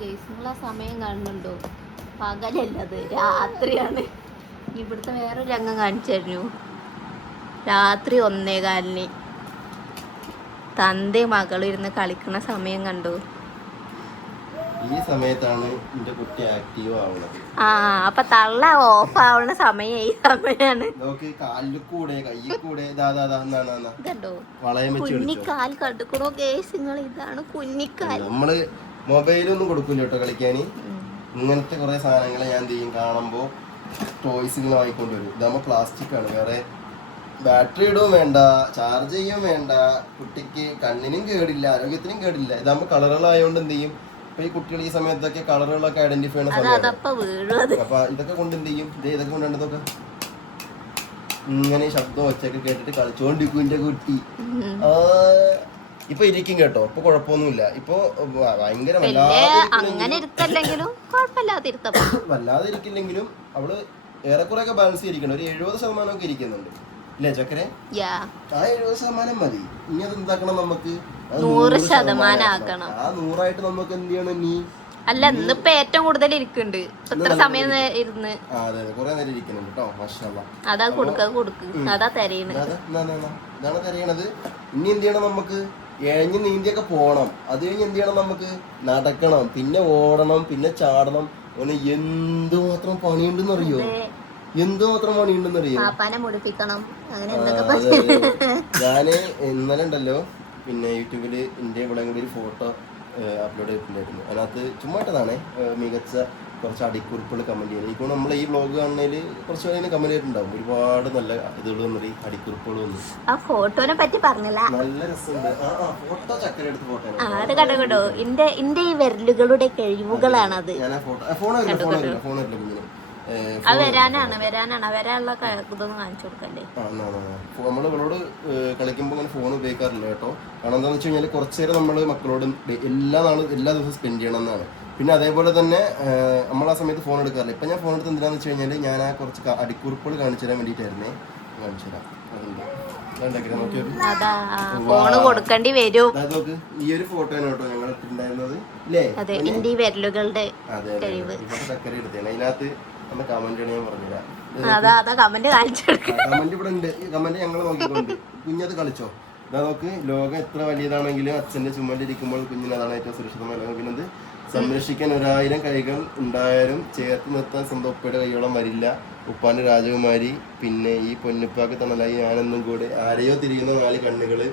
നിങ്ങളാ സമയം കാണുന്നുണ്ടോ? പകലല്ലത്, രാത്രിയാണ്. ഇവിടുത്തെ വേറൊരു രംഗം കാണിച്ചു തരുന്നു. രാത്രി 1:15 തന്റെ മകളിരുന്ന് കളിക്കുന്ന സമയം കണ്ടു. ഈ സമയത്താണ് എന്റെ കുട്ടി ആക്റ്റീവ് ആവുന്നത്. അപ്പൊ തള്ള ഓഫ് ആവുന്ന സമയം ഈ സമയാണ്. കണ്ടോ കുഞ്ഞിക്കാൽ കണ്ടുക്കണോ കേസ്? നിങ്ങൾ ഇതാണ് കുഞ്ഞിക്കാൽ. നമ്മള് മൊബൈലൊന്നും കൊടുക്കൂല കേട്ടോ കളിക്കാന്. ഇങ്ങനത്തെ കുറെ സാധനങ്ങളെ ഞാൻ ചെയ്യും കാണുമ്പോ ടോയ്സ് ഇങ്ങനെ വാങ്ങിക്കൊണ്ട് വരും. ഇതാകുമ്പോ പ്ലാസ്റ്റിക് ആണ്, വേറെ ബാറ്ററി ഇടുകയും വേണ്ട, ചാർജ് ചെയ്യുകയും വേണ്ട, കുട്ടിക്ക് കണ്ണിനും കേടില്ല, ആരോഗ്യത്തിനും കേടില്ല. ഇതാകുമ്പോ കളറുകളായോണ്ട് എന്ത് ചെയ്യും, ഇപ്പൊ ഈ കുട്ടികൾ ഈ സമയത്തൊക്കെ കളറുകളൊക്കെ ഐഡന്റിഫൈ ചെയ്യുന്ന സമയമാണ്. അപ്പൊ ഇതൊക്കെ കൊണ്ട് എന്ത് ചെയ്യും, ഇതൊക്കെ കൊണ്ടുണ്ടതൊക്കെ ഇങ്ങനെ ശബ്ദം ഒച്ചയൊക്കെ കേട്ടിട്ട് കളിച്ചോണ്ടിരിക്കും എന്റെ കുട്ടി. ഇപ്പൊ ഇരിക്കും കേട്ടോ, ഇപ്പൊ കുഴപ്പമൊന്നുമില്ല. ഇപ്പൊ ഭയങ്കര വല്ലാതെ ഇരിക്കില്ലെങ്കിലും അവള് ഏറെക്കുറെ ഒക്കെ ബാലൻസ് ചെയ്തിരിക്കണം. ഒരു 70% ഒക്കെ ഇരിക്കുന്നുണ്ട് അല്ലേ ചക്കരെ? ആ 70% മതി. ഇനി അത് എന്താക്കണം, നമുക്ക് 100% ആക്കണം. ആ 100% നമുക്ക് എന്ത് ചെയ്യണം നീ? അല്ല, ഇന്നിപ്പോ ഏറ്റവും കൂടുതൽ ഇരിക്കുന്നുണ്ട്. ഇത്ര സമയം ഇരുന്ന് അതെ കുറെ നേരം ഇരിക്കുന്നുണ്ട് കേട്ടോ. മാഷാഅല്ലാ. അതാ കൊടുക്ക് അതാ തെരയണത്. ഇതാണ് തെരയണത്. ഇനി എന്ത് ചെയ്യണം, നമുക്ക് എഴഞ്ഞ് നീന്തിയൊക്കെ പോണം. അത് കഴിഞ്ഞ് എന്ത് ചെയ്യണം, നമുക്ക് നടക്കണം, പിന്നെ ഓടണം, പിന്നെ ചാടണം. ഓന് എന്തുമാത്രം പണിയുണ്ടെന്നറിയോ? എന്തുമാത്രം പണിയുണ്ടെന്നറിയോ? ഞാന് ഇന്നലെ ഉണ്ടല്ലോ, പിന്നെ യൂട്യൂബില് എന്റെ ഇവിടെ ഒരു ഫോട്ടോ അപ്ലോഡ് ചെയ്തിട്ടുണ്ടായിരുന്നു. അതിനകത്ത് ചുമ്മാട്ടതാണ് മികച്ച കുറച്ച് അടിക്കുറിപ്പുകൾ കമന്റ് ചെയ്യുന്നത്. ഇപ്പോൾ നമ്മൾ ഈ വ്ളോഗ് കാണുന്നതിൽ കുറച്ച് പേര് കമന്റ് ചെയ്തിട്ടുണ്ടാവും. ഒരുപാട് നല്ല ഇതുകളും അടിക്കുറിപ്പുകളും ഒന്നും. ആ ഫോട്ടോനെ പറ്റി പറഞ്ഞില്ല, നല്ല രസമുണ്ട്. ഫോട്ടോ ചക്കര എടുത്ത് ഫോട്ടോ അത് കണ്ടോ. എന്റെ ഈ വിരലുകളുടെ കഴിവുകളാണത്. ഞാൻ ആ ഫോൺ വരില്ല കുഞ്ഞിന്. അത് വരാനാണ് വരാനുള്ള ഇതൊന്നും കാണിച്ചു കൊടുക്കല്ലേ. നമ്മൾ ഇവളോട് കളിക്കുമ്പോൾ അങ്ങനെ ഫോൺ ഉപയോഗിക്കാറില്ല കേട്ടോ. കാരണം എന്താണെന്ന് വെച്ച് കഴിഞ്ഞാൽ കുറച്ചു നേരം നമ്മൾ മക്കളോട് എല്ലാ ദിവസവും സ്പെൻഡ് ചെയ്യണം എന്നാണ്. പിന്നെ അതേപോലെ തന്നെ നമ്മൾ ആ സമയത്ത് ഫോൺ എടുക്കാറില്ല. ഇപ്പം ഞാൻ ഫോൺ എടുത്ത് എന്തിനാന്ന് വെച്ച് കഴിഞ്ഞാൽ ഞാൻ ആ കുറച്ച് അടിക്കുറിപ്പുകൾ കാണിച്ചു തരാൻ വേണ്ടിയിട്ടായിരുന്നേ. കാണിച്ചു തരാം. കൊടുക്കേണ്ടി വരും. നോക്ക്, ഈ ഒരു ഫോട്ടോയാണ് കേട്ടോ ഞങ്ങൾ ഇട്ടുണ്ടായിരുന്നത് അല്ലേ? ചക്കര എടുത്തേനെ. അതിനകത്ത് കമന്റ് ഞാൻ പറഞ്ഞുതരാം. കമന്റ് ഇവിടെ ഉണ്ട്. കമന്റ് ഞങ്ങൾ നോക്കിക്കൊണ്ട് കുഞ്ഞത് കളിച്ചോ. ഇതാ നോക്ക്, ലോകം എത്ര വലിയതാണെങ്കിലും അച്ഛന്റെ ചുമലിരിക്കുമ്പോൾ കുഞ്ഞിന് അതാണ് ഏറ്റവും സുരക്ഷിതമായ ലോകം. പിന്നെ സംരക്ഷിക്കാൻ 1000 കൈകൾ ഉണ്ടായാലും ചേർത്ത് നിർത്താൻ സ്വന്തം ഉപ്പയുടെ കൈയോളം വരില്ല. ഉപ്പാന്റെ രാജകുമാരി, പിന്നെ ഈ പൊന്നുപ്പാക്ക് തണലായി ഞാനെന്നും കൂടെ, ആരെയോ തിരിയുന്ന 4 കണ്ണുകള്,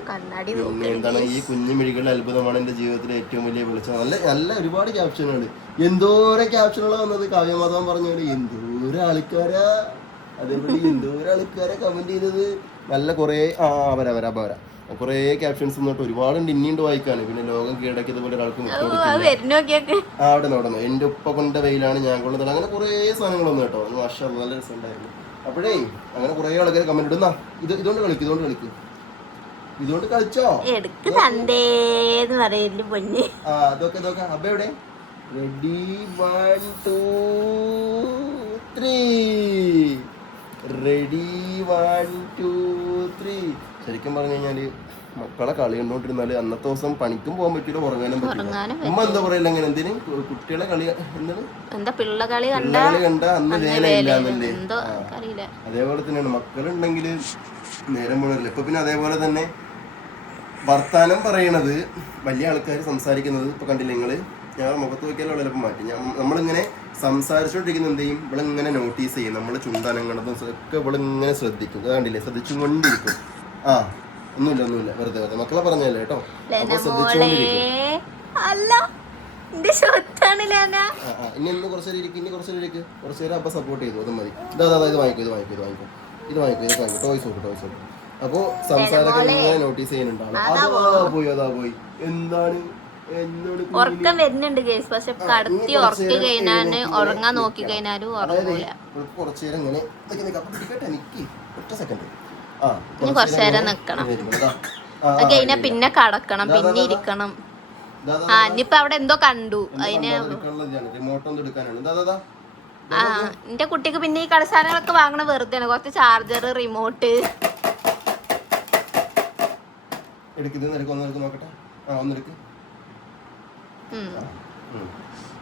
പിന്നെ എന്താണ് ഈ കുഞ്ഞുമിഴികളുടെ അത്ഭുതമാണ് എന്റെ ജീവിതത്തിലെ ഏറ്റവും വലിയ വെളിച്ചം. നല്ല നല്ല ഒരുപാട് ക്യാപ്ഷനുകൾ. എന്തോരം ക്യാപ്ഷനുകളാണ് വന്നത്. കാവ്യമാധവൻ പറഞ്ഞ എന്തോരം ആൾക്കാരാ, അതേപോലെ എന്തോരം ആൾക്കാരാ കമന്റ് ചെയ്തത്. നല്ല കുറെ വരാ കുറെ ക്യാപ്ഷൻസ് എന്നിട്ട് ഒരുപാടുണ്ട്. ഇനിയുണ്ട് വായിക്കാണ്. പിന്നെ ലോകം കീഴടക്കിയത് പോലെ ഒരാൾക്ക് അവിടെ നോടുന്നു. എന്റെ ഉപ്പ കൊണ്ട വെയിലാണ് ഞാൻ കൊണ്ടത്. അങ്ങനെ കുറെ സാധനങ്ങളൊന്നും കേട്ടോ. മാഷാഅല്ലാ, നല്ല രസമുണ്ടായിരുന്നു. അപ്പോഴേ അങ്ങനെ കുറെ ആൾക്കാർ കമന്റ് ഇടുന്ന ഇതുകൊണ്ട് കളിച്ചോ അതൊക്കെ അബ്ബ എവിടെ? Ready 1 2 3 ready 1 2 3. ശരിക്കും പറഞ്ഞു കഴിഞ്ഞാല് മക്കളെ കളി കണ്ടോണ്ടിരുന്നാല് അന്നത്തെ ദിവസം പണിക്കും പോകാൻ പറ്റില്ല, ഉറങ്ങാനും പറ്റില്ല. ഉമ്മ എന്താ പറയില്ല, അങ്ങനെ എന്തിനു കുട്ടികളെ കളി എന്താണ് പിള്ളകളി കണ്ട അന്ന് വേലയില്ലാന്നല്ലേ. അതേപോലെ തന്നെയാണ് മക്കളുണ്ടെങ്കിൽ നേരം പോണില്ല. ഇപ്പൊ പിന്നെ അതേപോലെ തന്നെ വർത്താനം പറയണത് വലിയ ആൾക്കാർ സംസാരിക്കുന്നത് ഇപ്പൊ കണ്ടില്ല നിങ്ങള്. ഞാൻ മുഖത്ത് നോക്കിയാലും ചിലപ്പോൾ മാറ്റി. നമ്മളിങ്ങനെ സംസാരിച്ചോണ്ടിരിക്കുന്ന എന്ത് ചെയ്യും, ഇവളിങ്ങനെ നോട്ടീസ് ചെയ്യും. നമ്മള് ചുണ്ടനങ്ങണതും ഒക്കെ ഇവളിങ്ങനെ ശ്രദ്ധിക്കും. കണ്ടില്ലേ, ശ്രദ്ധിച്ചും കൊണ്ടിരിക്കും. ഒന്നുമില്ല വെറുതെ മക്കളെ പറഞ്ഞല്ലേ കേട്ടോ. അപ്പൊ ശ്രദ്ധിച്ചോണ്ടിരിക്കും. ഇനി ഇന്ന് കുറച്ചേരം ഇരിക്കും. കുറച്ചേരം അപ്പൊ സപ്പോർട്ട് ചെയ്തു. അത് മതി. ഇത് വാങ്ങിക്കോ. ടോയ്സ് നോക്കും. അപ്പൊ സംസാരമൊക്കെ ഇങ്ങനെ നോട്ടീസ് ചെയ്യുന്നുണ്ടാവും. അതാ പോയി എന്താണ് ഉറക്കം വരുന്നുണ്ട് കേസ്. പക്ഷെ കടത്തി ഉറക്കി കഴിഞ്ഞാല് ഉറങ്ങാൻ നോക്കി കഴിഞ്ഞാലും ഉറങ്ങൂല. കുറച്ചേരം ഇങ്ങനെ ഒറ്റ സെക്കൻഡ് ഇനി കുറച്ചേരം നിക്കണം. കഴിഞ്ഞാ പിന്നെ കടക്കണം, പിന്നെ ഇരിക്കണം. ഇനിയിപ്പൊ അവിടെ എന്തോ കണ്ടു. അതിന് എന്റെ കുട്ടിക്ക് പിന്നെ ഈ കളിസാധനങ്ങളൊക്കെ വാങ്ങണ വെറുതെ. കുറച്ച് ചാർജർ, റിമോട്ട് നോക്കട്ടെ.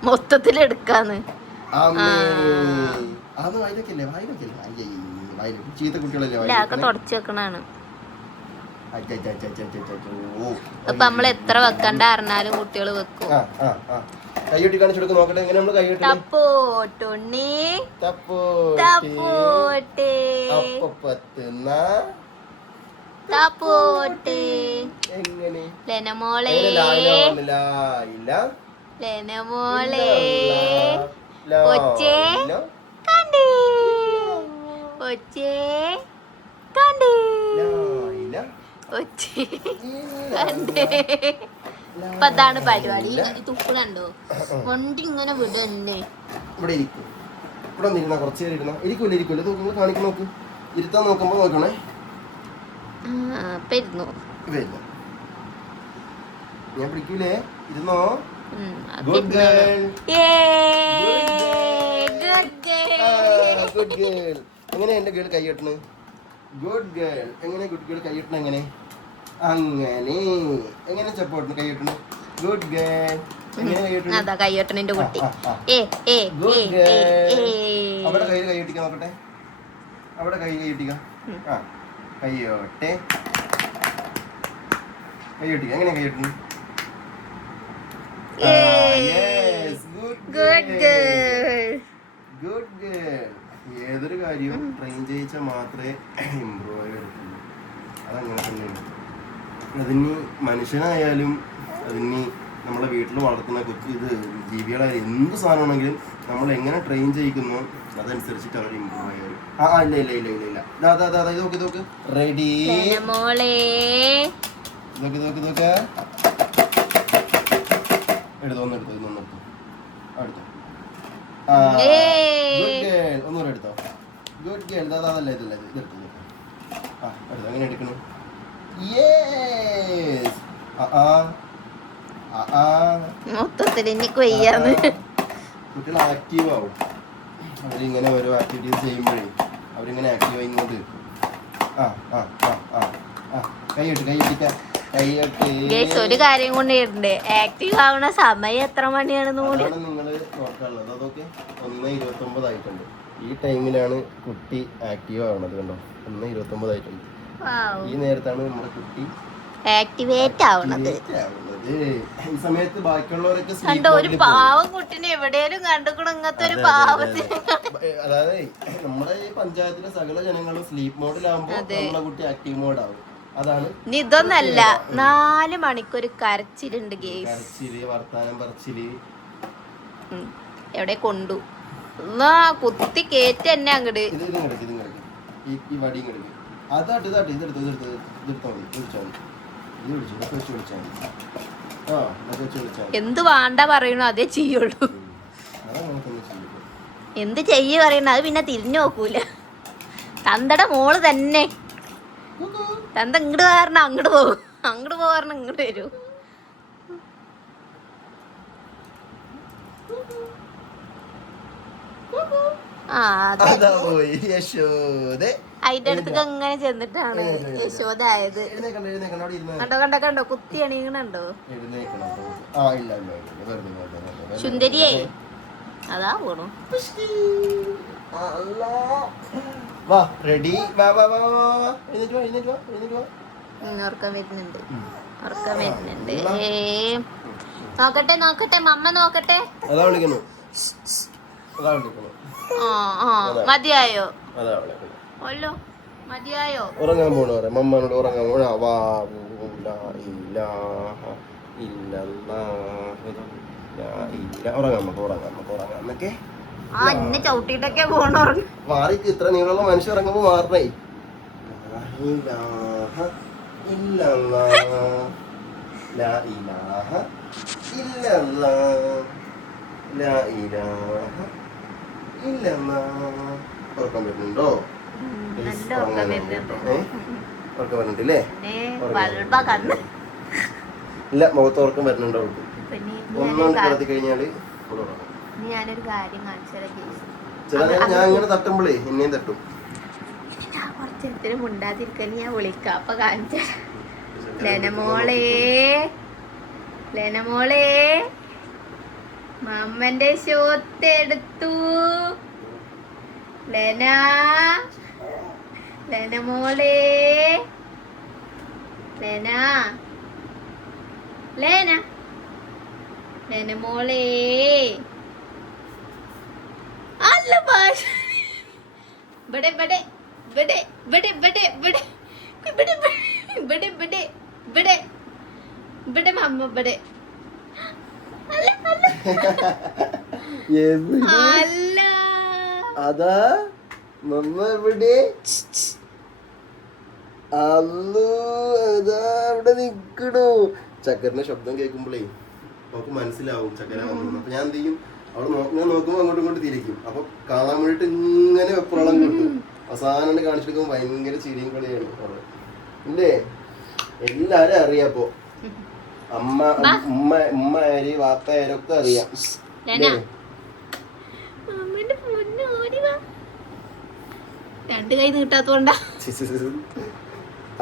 മൊത്തത്തിൽ എടുക്കാന്ന്. അത് വായിലൊക്കെയല്ലേ ചീത്ത കുട്ടികളല്ലേ ഒക്കെ തുടച്ചു വെക്കണാണ്. അപ്പൊ നമ്മൾ എത്ര വെക്കണ്ട അറിഞ്ഞാലും കുട്ടികൾ വെക്കും. കൈയ്യൊട്ടി കാണിച്ചു കൊടുക്ക് നോക്കട്ടെ എങ്ങനെ നമ്മള് കൈയ്യൊട്ടി. തപ്പോട്ടുണ്ണി തപ്പോട്ടെ തപ്പോട്ടെ എങ്ങനെ ലെനമോളെ ലെനമോളെ ഒച്ചേ കണ്ടേ ഒച്ചേ കണ്ടേ ഒച്ചേ കണ്ടേ. അപ്പൊ അതാണ് പരിപാടി. തുപ്പുണ്ടോ വണ്ടി ഇങ്ങനെ വിടണ്ടേ. ഇവിടെ ഇരിക്കും. ഇവിടെ ഒന്നിരുന്ന കുറച്ച് നേരം ഇരുന്ന ഇരിക്കൂല നോക്കുമ്പോ കാണിക്കും. നോക്ക് ഇരുത്താൻ നോക്കുമ്പോ നോക്കണേ. വരുന്നു ഞാൻ പിടിക്കൂലേ. ഇരുന്നോ. Good girl. Good girl. എങ്ങനെ എന്റെ ഗേൾ കൈയ്യട്ടണ്? Good girl. എങ്ങനെ ഗുഡ് ഗേൾ കൈയ്യട്ടണ? എങ്ങനെ അങ്ങനെ എങ്ങനെ സപ്പോർട്ടിന് കൈയ്യട്ടണ്? Good girl. എങ്ങനെ കൈയ്യട്ടണ്? അതാ കൈയ്യട്ടണിന്റെ കുട്ടി. Good girl. അവിടെ കൈ കൈയ്യട്ടിക്കാൻ നോക്കട്ടെ. അവിടെ കൈയ്യട്ടിക്കാം. കൈയ്യോട്ടെ കൈയ്യട്ടിക്ക. എങ്ങനെ കൈയ്യട്ടണ്? Good girl. ഏതൊരു കാര്യവും ട്രെയിൻ ചെയ്യിച്ചാൽ മാത്രമേ ഇമ്പ്രൂവ് ആയി എടുക്കുള്ളൂ. അതങ്ങനെ തന്നെയാണ്. അതിന് മനുഷ്യനായാലും അതിന് നമ്മളെ വീട്ടിൽ വളർത്തുന്ന കൊച്ചു ജീവികളായാലും എന്ത് സാധനമാണെങ്കിലും നമ്മൾ എങ്ങനെ ട്രെയിൻ ചെയ്യിക്കുന്നു അതനുസരിച്ചിട്ട് അവർ ഇമ്പ്രൂവ് ആയാലും. ഇല്ല ഇതൊക്കെ റെഡി. ഇതൊക്കെ എടുത്തോ അടുത്തോ. Good girl. ഒന്നുകൂടെ എടുത്തോ. Good girl. അതല്ല ഇതെടുത്തോ. എടുത്തോ. അങ്ങനെ എടുക്കണം. മൊത്തത്തിൽ കുട്ടികൾ ആക്റ്റീവ് ആവും. അവരിങ്ങനെ ഓരോ ആക്ടിവിറ്റീസ് ചെയ്യുമ്പോഴേ അവരിങ്ങനെ ആക്റ്റീവ് ആയി ഇങ്ങോട്ട് ഒരു കാര്യം കൊണ്ട് ആക്റ്റീവ് ആവുന്ന സമയം എത്ര മണിയാണെന്ന് കൂടി നിങ്ങൾ നോക്കാനുള്ളത്. അതൊക്കെ 1:29 ആയിട്ടുണ്ട്. ഈ ടൈമിലാണ് കുട്ടി ആക്റ്റീവ് ആവണത്. കണ്ടോ 1:29 ആയിട്ടുണ്ട്. ഈ നേരത്താണ് നമ്മുടെ കുട്ടി ആക്ടിവേറ്റ് ആവണത്. ഈ സമയത്ത് ബാക്കിയുള്ളവരൊക്കെ കണ്ടോ ഒരു പാവം കുട്ടിനെ എവിടെയും കണ്ടുകൂടെ ഇങ്ങനത്തെ ഒരു പാവത്തിന്. അതായത് നമ്മുടെ ഈ പഞ്ചായത്തിലെ സകല ജനങ്ങളും സ്ലീപ്പ് മോഡിലാവുമ്പോ നമ്മുടെ കുട്ടി ആക്റ്റീവ് മോഡാവും. അതാണ്. ഇതൊന്നല്ല 4 മണിക്കൂർ കരച്ചിലുണ്ട്. കരച്ചില്, വർത്താനം പറച്ചില്. എവിടെ കൊണ്ടു കുത്തി കേറ്റ് തന്നെ അങ്ങട്. ഇത് ഈ വടി കിടക്കും. എന്ത് വേണ്ട പറയണോ അതേ ചെയ്യുള്ളൂ. എന്ത് ചെയ്യ പറയണ അത് പിന്നെ തിരിഞ്ഞു നോക്കൂല. തന്തയുടെ മോള് തന്നെ. തന്ത ഇങ്ങോട്ട് കാരണം അങ്ങോട്ട് പോകും, അങ്ങോട്ട് പോകാരണം ഇങ്ങോട്ട് വരൂ. അതിന്റെ അടുത്തേക്ക് അങ്ങനെ ചെന്നിട്ടാണ് യശോദ ആയത്. കണ്ടോ കുത്തി അണിയണുണ്ടോ സുന്ദരിയേ. അതാ പോണു. ഉറക്കം വരുന്നുണ്ട്. നോക്കട്ടെ മമ്മ നോക്കട്ടെ. മതിയായോ? ഒല്ലോ മതിയായോ? ഉറങ്ങാൻ പോണോ മമ്മനോട്? ഉറങ്ങാൻ പോണ. ഉറങ്ങാന്നൊക്കെ ചവിട്ടിട്ടൊക്കെ പോണോ? മാറിക്ക്. ഇത്ര നീളമുള്ള മനുഷ്യൻ ഇറങ്ങുമ്പോ മാറണേ. ഉറക്കം വരുന്നുണ്ടോ? ഉറക്കം വരുന്നുണ്ടല്ലേ? ഇല്ല, മുഖത്ത് ഉറക്കം വരുന്നുണ്ടോ? ഒന്നുകൊണ്ട് കിടത്തി കഴിഞ്ഞാല് ഞാനൊരു കാര്യം കാണിച്ചു. ചില നേരം ഞാൻ ഇങ്ങനെ തട്ടുമ്പോഴേ എന്നെയും തട്ടും. കുറച്ചെടുത്തിനും മുണ്ടാതിരിക്കാൻ ഞാൻ വിളിക്കാം. അപ്പൊ കാണിച്ച ലെനമോളെ മമ്മന്റെ ഷോത്ത് എടുത്തു. ലെന മോളെ, ലെന മോളെ. അല്ല ഭാഷ ഇവിടെ ഇവിടെ ഇവിടെ ഇവിടെ ഇവിടെ ഇവിടെ ഇവിടെ ഇവിടെ ഇവിടെ ഇവിടെ ഇവിടെ മമ്മ ഇവിടെ. അല്ല അല്ല അതാ മമ്മ ഇവിടെ. അല്ലോ അതാ ഇവിടെ നിക്കണു. ചക്കരന്റെ ശബ്ദം കേൾക്കുമ്പോഴേ നമുക്ക് മനസ്സിലാവും ചക്കര വന്നു. അപ്പൊ ഞാൻ എന്ത് ചെയ്യും, അവിടെ ഞാൻ നോക്കുമ്പോ അങ്ങോട്ടും ഇങ്ങോട്ട് തിരിക്കും. അപ്പൊ കാണാൻ വേണ്ടിട്ട് ഇങ്ങനെ വെപ്രോളം കിട്ടും. അവസാനം കാണിച്ചെടുക്കുമ്പോ ഭയങ്കര ചിരിയും കളിയാണ് അവിടെ ഇല്ലേ. എല്ലാരും അറിയാപ്പോ, ഉമ്മ ആര് വാപ്പ ആരൊക്കെ അറിയാം. രണ്ട് കൈ നീട്ടാത്തോണ്ടാ.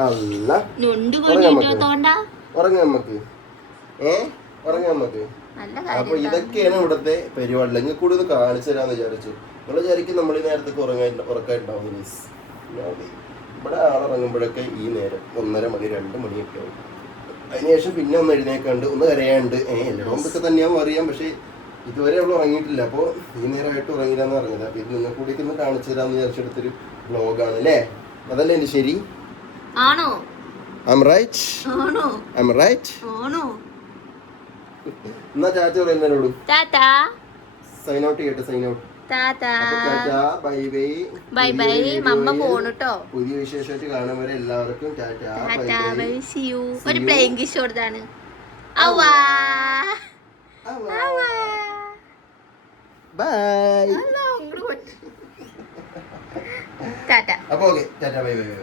അല്ല നീട്ടാത്തോണ്ടാ. ഉറങ്ങാം നമുക്ക്, ഉറങ്ങാം നമുക്ക്. അപ്പൊ ഇതൊക്കെയാണ് ഇവിടത്തെ പരിപാടി. നിങ്ങൾ കൂടി ഒന്ന് കാണിച്ചു തരാന്ന് വിചാരിച്ചു. നിങ്ങൾ വിചാരിക്കും നമ്മൾ ഈ നേരത്തേക്ക് ഉറക്കായിട്ടുണ്ടാവും. ഇവിടെ ആളിറങ്ങുമ്പോഴൊക്കെ ഈ നേരം 1:30 മണി 2 മണിയൊക്കെ ആവും. അതിനുശേഷം പിന്നെ ഒന്ന് എഴുന്നേക്കാണ്ട് ഒന്ന് കരയാണ്ട് എല്ലായിടവും ഇതൊക്കെ തന്നെയാവും അറിയാം. പക്ഷെ ഇതുവരെ അവൾ ഉറങ്ങിയിട്ടില്ല. അപ്പോൾ ഈ നേരമായിട്ട് ഉറങ്ങിയില്ലെന്ന് പറഞ്ഞത്. അപ്പൊ ഇത് നിങ്ങൾ കൂടി ഒന്ന് കാണിച്ചു തരാന്ന് വിചാരിച്ചെടുത്തൊരു വ്ലോഗാണ് അല്ലേ? അതല്ലേ എന്റെ ശരി? ആണോ? I'm right? ആണോ? I'm right? ആണോ? എന്നാ ചാച്ച പറയുന്നതിനോട് ടാറ്റാ സൈൻ ഔട്ട് ചെയ്യട്ടെ. Sign out. Tata bye bye. Bye bye. മമ്മ പോണുട്ടോ. പുതിയ വിശേഷമായിട്ട് കാണും വരെ എല്ലാവർക്കും ടാറ്റാ ബൈ. See you. ഒരു പ്ലേയിങ് കിസ് കൊടുത്താണ്. അവ്വാ ബൈ. ടാറ്റ. അപ്പൊ okay tata bye bye by.